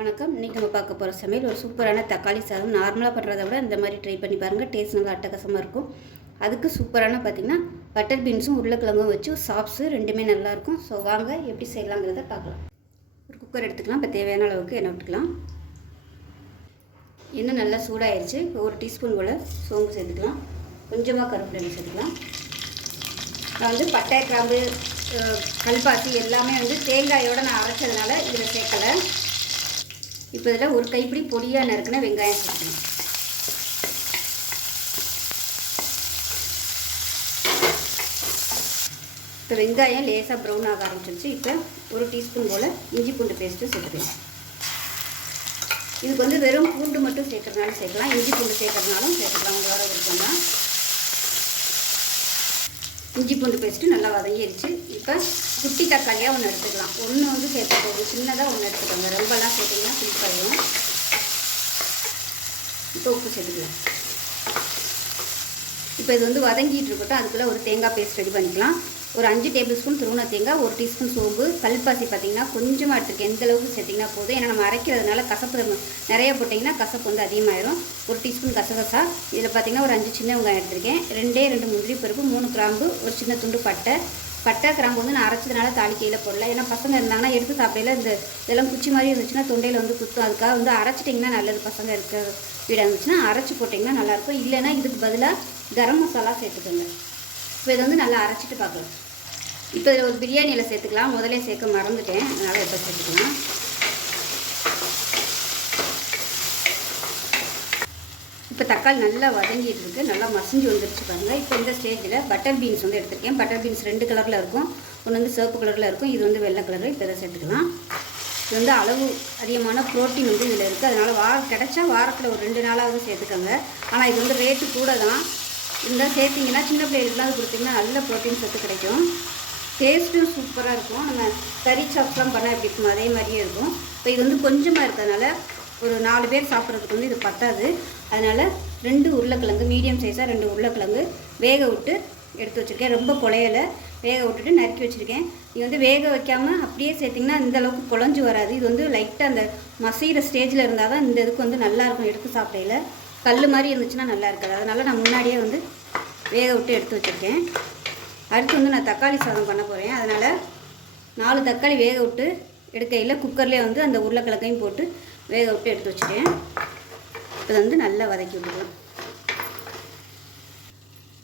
வணக்கம். இன்றைக்கி நம்ம பார்க்க போகிற சமையல் ஒரு சூப்பரான தக்காளி சாதம். நார்மலாக பண்ணுறத விட இந்த மாதிரி ட்ரை பண்ணி பாருங்கள். டேஸ்ட் நல்லா அட்டகாசமாக இருக்கும். அதுக்கு சூப்பரான பார்த்திங்கன்னா பட்டர் பீன்ஸும் உருளைக்கிழங்கும் வச்சு சாப்ஸு ரெண்டுமே நல்லாயிருக்கும். ஸோ வாங்க எப்படி செய்யலாங்கிறத பார்க்கலாம். ஒரு குக்கர் எடுத்துக்கலாம். இப்போ தேவையான அளவுக்கு எண்ணெய் விட்டுக்கலாம். எண்ணெய் நல்லா சூடாகிடுச்சு. இப்போ ஒரு டீஸ்பூன் போல் சோம்பு சேர்த்துக்கலாம். கொஞ்சமாக கருவேப்பிலை சேர்த்துக்கலாம். நான் வந்து பட்டை, கிராம்பு, கல்பாசி எல்லாமே வந்து தேங்காயோடு நான் அரைச்சதுனால இதில் சேர்க்கலை. இப்போ இதில் ஒரு கைப்பிடி பொடியாக நறுக்கின வெங்காயம் சேர்க்கணும். இப்போ வெங்காயம் லேசாக ப்ரௌன் ஆக ஆரம்பிச்சிருச்சு. இப்போ ஒரு டீஸ்பூன் போல் இஞ்சி பூண்டு பேஸ்ட்டு சேர்த்துக்கலாம். இதுக்கு வந்து வெறும் பூண்டு மட்டும் சேர்க்கறதுனாலும் சேர்க்கலாம், இஞ்சி பூண்டு சேர்க்கறதுனாலும் சேர்த்துக்கலாம். உங்களோட விருப்பம் தான். இஞ்சி பூண்டு பேஸ்ட்டு நல்லா வதங்கிடுச்சு. இப்போ குட்டி தக்காளியாக ஒன்று எடுத்துக்கலாம். ஒன்று வந்து சேர்த்துக்கோங்க, சின்னதாக ஒன்று எடுத்துக்கோங்க. ரொம்பலாம் சேர்த்திங்கன்னா புளிப்பாயிடும். இப்போ உப்பு சேர்த்துக்கலாம். இப்போ இது வந்து வதங்கிட்டு இருக்கட்டும். அதுக்குள்ளே ஒரு தேங்காய் பேஸ்ட் ரெடி பண்ணிக்கலாம். ஒரு 5 டேபிள் ஸ்பூன் துருவன தேங்காய், ஒரு டீஸ்பூன் சோம்பு, கல்பாசி பார்த்திங்கன்னா கொஞ்சமாக எடுத்துருக்கேன். எந்த அளவுக்கு சேர்த்திங்கன்னா போதும். ஏன்னா நம்ம அரைக்கிறதுனால கசப்பு நிறைய போட்டிங்கன்னா கசப்பு வந்து அதிகமாகிடும். ஒரு டீஸ்பூன் கசகசா. இதில் பார்த்திங்கன்னா ஒரு 5 சின்ன வெங்காயம் எடுத்திருக்கேன். 2 முந்திரி பருப்பு, 3 கிராம்பு, ஒரு சின்ன துண்டு பட்டை கிராம்பு வந்து நான் அரைச்சதுனால தாளிக்கையில் போடல. ஏன்னா பசங்க இருந்தாங்கன்னா எடுத்து சாப்பிடையில இதெல்லாம் குச்சி மாதிரி இருந்துச்சுன்னா தொண்டையில் வந்து குத்தும். அதுக்காக வந்து அரைச்சிட்டிங்கன்னா நல்லது. பசங்க இருக்க வீடாக இருந்துச்சுன்னா அரைச்சி போட்டிங்கன்னா நல்லாயிருக்கும். இல்லைன்னா இதுக்கு பதிலாக கரம் மசாலா சேர்த்துக்கோங்க. இப்போ இதை வந்து நல்லா அரைச்சிட்டு பார்க்கலாம். இப்போ இதில் ஒரு பிரியாணியில் சேர்த்துக்கலாம். முதலே சேர்க்க மறந்துட்டேன், அதனால் இப்போ சேர்த்துக்கலாம். இப்போ தக்காளி நல்லா வதங்கிட்டு இருக்குது. நல்லா மசிஞ்சு வந்துருச்சு பாருங்கள். இப்போ இந்த ஸ்டேஜில் பட்டர் பீன்ஸ் வந்து எடுத்துருக்கேன். பட்டர் பீன்ஸ் 2 கலரில் இருக்கும். ஒன்று வந்து சிவப்பு கலரில் இருக்கும், இது வந்து வெள்ளை கலரில். இப்போ இதை சேர்த்துக்கலாம். இது வந்து அளவு அதிகமான ப்ரோட்டீன் வந்து இதில் இருக்குது. அதனால் கிடச்சா வாரத்தில் ஒரு 2 நாளாவது சேர்த்துக்கோங்க. ஆனால் இது வந்து ரேட்டு கூட தான். இருந்தால் சேர்த்திங்கன்னா சின்ன பிள்ளைகளுக்குலாம் அது கொடுத்திங்கன்னா நல்ல ப்ரோட்டீன் சத்து கிடைக்கும். டேஸ்ட்டும் சூப்பராக இருக்கும். நம்ம கறி சாப்ஸ்லாம் பண்ணால் எப்படி இருக்கும் அதே மாதிரியே இருக்கும். இப்போ இது வந்து கொஞ்சமாக இருக்கிறதுனால ஒரு 4 பேர் சாப்பிட்றதுக்கு வந்து இது பத்தாது. அதனால் 2 உருளைக்கிழங்கு, மீடியம் சைஸாக 2 உருளைக்கிழங்கு வேக விட்டு எடுத்து வச்சுருக்கேன். ரொம்ப குழையலை, வேக விட்டுட்டு நறுக்கி வச்சுருக்கேன். இது வந்து வேக வைக்காமல் அப்படியே சேர்த்திங்கன்னா இந்தளவுக்கு குழஞ்சி வராது. இது வந்து லைட்டாக அந்த மசிகிற ஸ்டேஜில் இருந்தால் தான் இந்த இதுக்கு வந்து நல்லாயிருக்கும். எடுத்து சாப்பிடையில கல் மாதிரி இருந்துச்சுன்னா நல்லா இருக்காது. அதனால் நான் முன்னாடியே வந்து வேக விட்டு எடுத்து வச்சுருக்கேன். அடுத்து வந்து நான் தக்காளி சாதம் பண்ண போகிறேன். அதனால் 4 தக்காளி வேக விட்டு எடுக்கையில் குக்கர்லேயே வந்து அந்த உருளைக்கிழங்கையும் போட்டு வேக விட்டு எடுத்து வச்சுட்டேன். இப்போ வந்து நல்லா வதக்கி விட்டுக்கலாம்.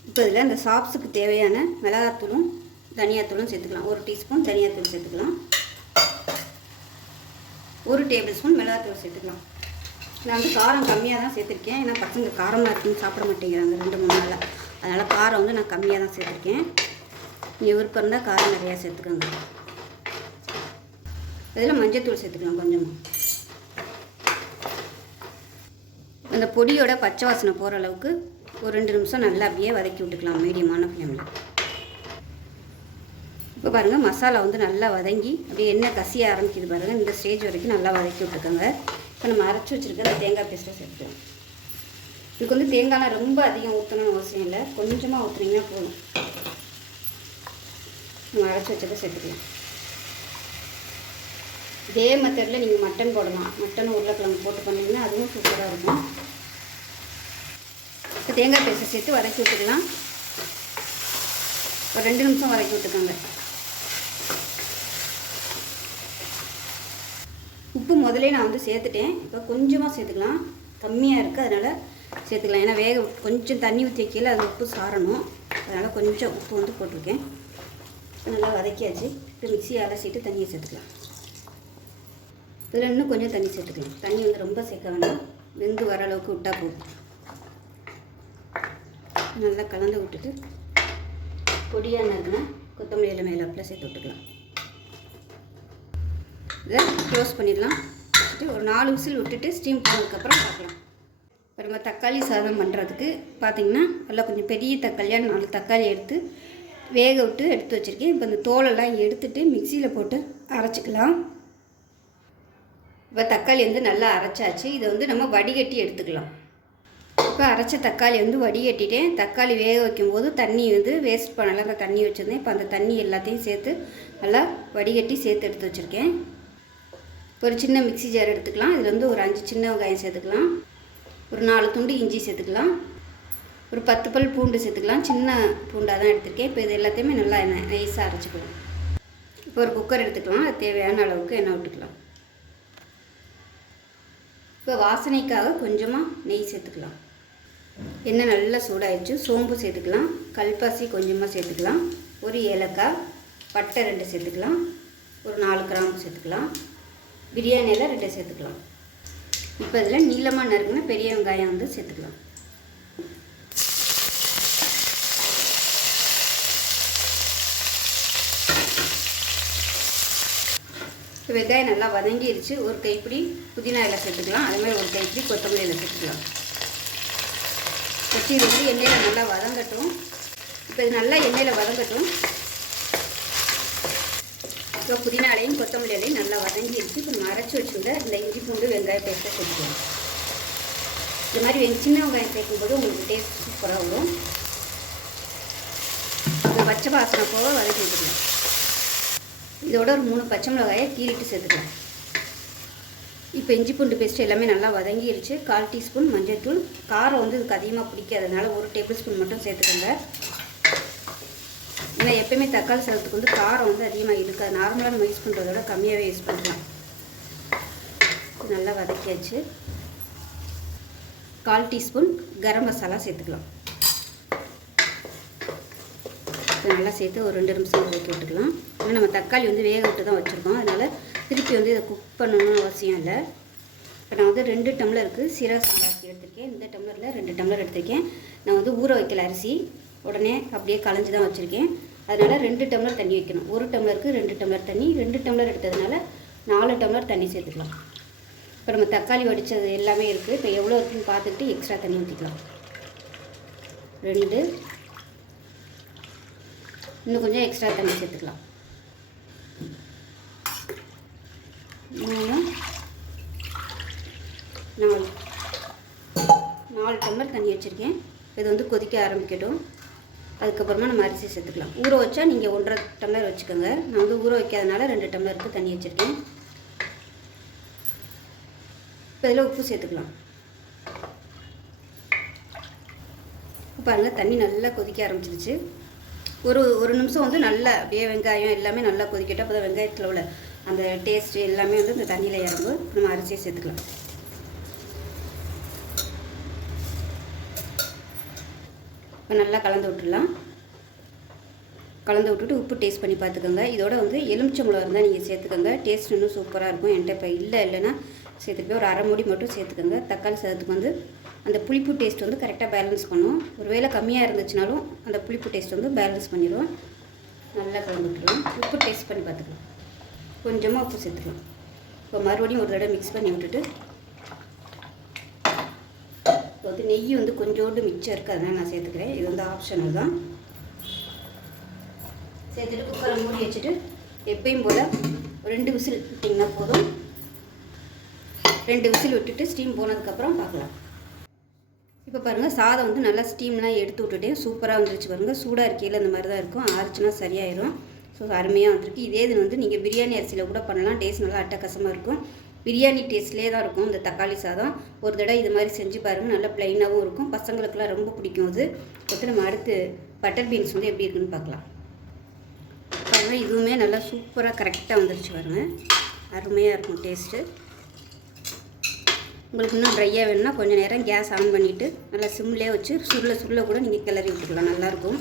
இப்போ இதில் இந்த சாப்ஸுக்கு தேவையான மிளகாத்தூளும் தனியாத்தூளும் சேர்த்துக்கலாம். 1 டீஸ்பூன் தனியாத்தூள் சேர்த்துக்கலாம். 1 டேபிள் ஸ்பூன் மிளகாத்தூள் சேர்த்துக்கலாம். நான் வந்து காரம் கம்மியாக தான் சேர்த்துருக்கேன். ஏன்னா பசங்க காரமாக இருக்குன்னு சாப்பிட மாட்டேங்கிறாங்க 2-3 நாளாக. அதனால் காரம் வந்து நான் கம்மியாக தான் சேர்த்துருக்கேன். நீங்கள் விருப்பம் இருந்தால் காரம் நிறையா சேர்த்துக்கோங்க. இதில் மஞ்சத்தூள் சேர்த்துக்கலாம் கொஞ்சமாக. அந்த பொடியோட பச்சை வாசனை போகிற அளவுக்கு ஒரு 2 நிமிஷம் நல்லா அப்படியே வதக்கி விட்டுக்கலாம் மீடியமான ஃப்ளேமில். இப்போ பாருங்கள் மசாலா வந்து நல்லா வதங்கி அப்படியே எண்ணெய் கசிய ஆரம்பிக்குது பாருங்கள். இந்த ஸ்டேஜ் வரைக்கும் நல்லா வதக்கி விட்டுக்கோங்க. இப்போ நம்ம அரைச்சி வச்சுருக்க அந்த தேங்காய் பேஸ்ட்டை சேர்த்துக்கலாம். இதுக்கு வந்து தேங்காய்லாம் ரொம்ப அதிகம் ஊற்றணும்னு அவசியம் இல்லை, கொஞ்சமாக ஊற்றுனீங்கன்னா போதும். நம்ம அரைச்சி வச்சதை சேர்த்துக்கலாம். இதே மெத்தடில் நீங்கள் மட்டன் போடலாம். மட்டன் உருளைக்கிழங்கு போட்டு பண்ணிங்கன்னா அதுவும் சூப்பராக இருக்கும். இப்போ தேங்காய் பேஸ்ட்டை சேர்த்து வதக்கி விட்டுக்கலாம். ஒரு 2 நிமிஷம் வதக்கி விட்டுக்கோங்க. உப்பு முதலே நான் வந்து சேர்த்துட்டேன். இப்போ கொஞ்சமாக சேர்த்துக்கலாம். கம்மியாக இருக்குது, அதனால் சேர்த்துக்கலாம். ஏன்னா வேக கொஞ்சம் தண்ணி ஊற்றி வைக்கல, அது உப்பு சாரணும். அதனால் கொஞ்சம் உப்பு வந்து போட்டிருக்கேன். நல்லா வதக்கியாச்சு. இப்போ மிக்ஸியை அலசிட்டு தண்ணியை சேர்த்துக்கலாம். இதில் இன்னும் கொஞ்சம் தண்ணி சேர்த்துக்கலாம். தண்ணி வந்து ரொம்ப சேர்க்க வேண்டாம், வெந்து வர அளவுக்கு விட்டால் போதும். நல்லா கலந்து விட்டுட்டு பொடியாக நறுக்குனா கொத்தமல்லி இலை மேலே சேர்த்து விட்டுக்கலாம். இதை க்ளோஸ் பண்ணிடலாம். ஒரு 4 விசில் விட்டுட்டு ஸ்டீம் பண்ணதுக்கப்புறம் பார்க்கலாம். இப்போ நம்ம தக்காளி சாதம் பண்ணுறதுக்கு பார்த்திங்கன்னா நல்லா கொஞ்சம் பெரிய தக்காளியாக 4 தக்காளி எடுத்து வேக விட்டு எடுத்து வச்சுருக்கேன். இப்போ இந்த தோலெல்லாம் எடுத்துகிட்டு மிக்சியில் போட்டு அரைச்சிக்கலாம். இப்போ தக்காளி வந்து நல்லா அரைச்சாச்சு. இதை வந்து நம்ம வடிகட்டி எடுத்துக்கலாம். இப்போ அரைச்ச தக்காளி வந்து வடிகட்டிட்டேன். தக்காளி வேக வைக்கும்போது தண்ணி வந்து வேஸ்ட் பண்ணலை, அந்த தண்ணி வச்சுருந்தேன். இப்போ அந்த தண்ணி எல்லாத்தையும் சேர்த்து நல்லா வடிகட்டி சேர்த்து எடுத்து வச்சுருக்கேன். இப்போ ஒரு சின்ன மிக்ஸி ஜார் எடுத்துக்கலாம். இதில் வந்து ஒரு 5 சின்ன வெங்காயம் சேர்த்துக்கலாம். ஒரு 4 துண்டு இஞ்சி சேர்த்துக்கலாம். ஒரு 10 பல் பூண்டு சேர்த்துக்கலாம். சின்ன பூண்டாக தான் எடுத்துருக்கேன். இப்போ இது எல்லாத்தையுமே நல்லா நைஸாக அரைச்சிக்கலாம். இப்போ ஒரு குக்கர் எடுத்துக்கலாம். அது தேவையான அளவுக்கு எண்ணெய் விட்டுக்கலாம். இப்போ வாசனைக்காக கொஞ்சமாக நெய் சேர்த்துக்கலாம். எண்ணெய் நல்லா சூடாகிடுச்சு. சோம்பு சேர்த்துக்கலாம். கல்பாசி கொஞ்சமாக சேர்த்துக்கலாம். ஒரு ஏலக்காய், பட்டை 2 சேர்த்துக்கலாம். ஒரு 4 கிராம்பு சேர்த்துக்கலாம். பிரியாணியில் 2 சேர்த்துக்கலாம். இப்போ இதில் நீளமாக நறுக்குன பெரிய வெங்காயம் வந்து சேர்த்துக்கலாம். இப்போ வெங்காயம் நல்லா வதங்கிடுச்சு. ஒரு கைப்பிடி புதினா இலை சேர்த்துக்கலாம். அதே மாதிரி ஒரு கைப்பிடி கொத்தமல்லி இலை சேர்த்துக்கலாம். வச்சு இது வந்து எண்ணெயில் நல்லா வதங்கட்டும். இப்போ இது நல்லா எண்ணெயில் வதங்கட்டும். இப்போ புதினா இலையும் கொத்தமல்லி இலையும் நல்லா வதங்கிடுச்சு. இப்போ நம்ம அரைச்சி வச்சுருந்த இந்த இஞ்சி பூண்டு வெங்காய பேஸ்ட்டை சேர்த்துக்கலாம். இது மாதிரி சின்ன வெங்காயம் சேர்க்கும்போது உங்களுக்கு டேஸ்ட் சூப்பராக வரும். இந்த பச்சை வாசனை போக வதக்கி விட்டுக்கலாம். இதோட ஒரு 3 பச்சை மிளகாயை கீறிட்டு சேர்த்துக்கலாம். இப்போ இஞ்சி பூண்டு பேஸ்ட்டு எல்லாமே நல்லா வதங்கிடுச்சு. 1/4 டீஸ்பூன் மஞ்சள்தூள். காரம் வந்து இதுக்கு அதிகமாக பிடிக்காதனால 1 டேபிள் ஸ்பூன் மட்டும் சேர்த்துக்கோங்க. ஏன்னா எப்போயுமே தக்காளி சாதத்துக்கு வந்து காரம் வந்து அதிகமாக இருக்காது. நார்மலாக நம்ம யூஸ் பண்ணுறத விட கம்மியாகவே யூஸ் பண்ணலாம். நல்லா வதக்கியாச்சு. 1/4 டீஸ்பூன் கரம் மசாலா சேர்த்துக்கலாம். நல்லா சேர்த்து ஒரு 2 நிமிஷம் வதக்கி விட்டுக்கலாம். ஏன்னா நம்ம தக்காளி வந்து வேக விட்டு தான் வச்சுருக்கோம். அதனால் திருப்பி வந்து இதை குக் பண்ணணும்னு அவசியம் இல்லை. இப்போ நான் வந்து 2 டம்ளருக்கு சீரக சம்பா அரிசி எடுத்திருக்கேன். இந்த டம்ளரில் 2 டம்ளர் எடுத்திருக்கேன். நான் வந்து ஊற வைக்கல அரிசி, உடனே அப்படியே களைஞ்சி தான் வச்சுருக்கேன். அதனால் 2 டம்ளர் தண்ணி வைக்கணும். 1 டம்ளருக்கு 2 டம்ளர் தண்ணி. 2 டம்ளர் எடுத்ததுனால 4 டம்ளர் தண்ணி சேர்த்துக்கலாம். இப்போ நம்ம தக்காளி வடித்தது எல்லாமே இருக்குது. இப்போ எவ்வளோ இருக்குன்னு பார்த்துக்கிட்டு எக்ஸ்ட்ரா தண்ணி ஊற்றிக்கலாம். 2, இன்னும் கொஞ்சம் எக்ஸ்ட்ரா தண்ணி சேர்த்துக்கலாம். 3, 4 டம்ளர் தண்ணி வச்சுருக்கேன். இது வந்து கொதிக்க ஆரம்பிக்கட்டும். அதுக்கப்புறமா நம்ம அரிசி சேர்த்துக்கலாம். ஊற வச்சா நீங்கள் 1.5 டம்ளர் வச்சுக்கோங்க. நான் வந்து ஊற வைக்காதனால 2 டம்ளருக்கு தண்ணி வச்சுருக்கேன். இப்போ இதில் உப்பு சேர்த்துக்கலாம். பாருங்கள், தண்ணி நல்லா கொதிக்க ஆரம்பிச்சிருச்சு. ஒரு நிமிஷம் வந்து நல்லா அப்படியே வெங்காயம் எல்லாமே நல்லா கொதிக்கட்டும். அப்போ தான் வெங்காயத்தில் உள்ள அந்த டேஸ்ட்டு எல்லாமே வந்து இந்த தண்ணியில் இறங்கும். நம்ம அரிசியை சேர்த்துக்கலாம். இப்போ நல்லா கலந்து விட்டுடலாம். கலந்து விட்டுட்டு உப்பு டேஸ்ட் பண்ணி பார்த்துக்கோங்க. இதோட வந்து எலுமிச்சம்பழம் இருந்தால் நீங்கள் சேர்த்துக்கோங்க. டேஸ்ட் இன்னும் சூப்பராக இருக்கும். என்கிட்ட இப்போ இல்லைன்னா சேர்த்துக்க ஒரு 1/2 மூடி மட்டும் சேர்த்துக்கோங்க. தக்காளி சாதத்துக்கு வந்து அந்த புளிப்பு டேஸ்ட் வந்து கரெக்டாக பேலன்ஸ் பண்ணும். ஒரு வேளை கம்மியாக இருந்துச்சுனாலும் அந்த புளிப்பு டேஸ்ட் வந்து பேலன்ஸ் பண்ணிடுவோம். நல்லா கலந்து விட்டுருவோம். உப்பு டேஸ்ட் பண்ணி பார்த்துக்கலாம். கொஞ்சமாக உப்பு சேர்த்துக்கலாம். இப்போ மறுபடியும் ஒரு தடவை மிக்ஸ் பண்ணி விட்டுட்டு இப்போ வந்து நெய் வந்து கொஞ்சோண்டு மிச்சம் இருக்குது, அதனால் நான் சேர்த்துக்கிறேன். இது வந்து ஆப்ஷனல் தான். சேர்த்துட்டு குக்கரை மூடி வச்சுட்டு எப்பயும் போல் 2 விசில் விட்டிங்கன்னா போதும். 2 விசில் விட்டுட்டு ஸ்டீம் போனதுக்கப்புறம் பார்க்கலாம். இப்போ பாருங்கள், சாதம் வந்து நல்லா ஸ்டீம்லாம் எடுத்து விட்டுட்டேன். சூப்பராக வந்துருச்சு பாருங்கள். சூடாக இருக்கையில் இந்த மாதிரி தான் இருக்கும். ஆறுச்சுன்னா சரியாயிடும். ஸோ அருமையாக வந்துருக்கு. இதே இது வந்து நீங்கள் பிரியாணி அரிசியில் கூட பண்ணலாம். டேஸ்ட் நல்லா அட்டகாசமாக இருக்கும். பிரியாணி டேஸ்ட்லேயே தான் இருக்கும் இந்த தக்காளி சாதம். ஒரு தடவை இது மாதிரி செஞ்சு பாருங்கள். நல்லா ப்ளைனாகவும் இருக்கும். பசங்களுக்குலாம் ரொம்ப பிடிக்கும். அது அடுத்து நம்ம அடுத்து பட்டர் பீன்ஸ் வந்து எப்படி இருக்குன்னு பார்க்கலாம். பாருங்கள், இதுவுமே நல்லா சூப்பராக கரெக்டாக வந்துருச்சு பாருங்கள். அருமையாக இருக்கும் டேஸ்ட்டு. உங்களுக்கு இன்னும் ட்ரையாக வேணும்னா கொஞ்சம் நேரம் கேஸ் ஆன் பண்ணிவிட்டு நல்லா சிம்லேயே வச்சு சுருள கூட நீங்கள் கிளறி விட்டுக்கலாம். நல்லாயிருக்கும்.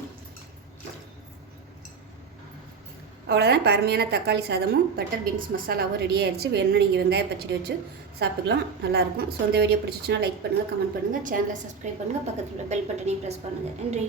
அவ்வளோதான். இப்போ அருமையான தக்காளி சாதமும் பட்டர் பீன்ஸ் மசாலாவும் ரெடி ஆகிடுச்சு. வேணும்னா நீங்கள் வெங்காய பச்சடி வச்சு சாப்பிட்டுக்கலாம். நல்லாயிருக்கும். ஸோ இந்த வீடியோ பிடிச்சிச்சுன்னா லைக் பண்ணுங்கள், கமெண்ட் பண்ணுங்கள், சேனலை சப்ஸ்கிரைப் பண்ணுங்கள், பக்கத்தில் உள்ள பெல் பட்டனையும் ப்ரெஸ் பண்ணுங்கள். நன்றி.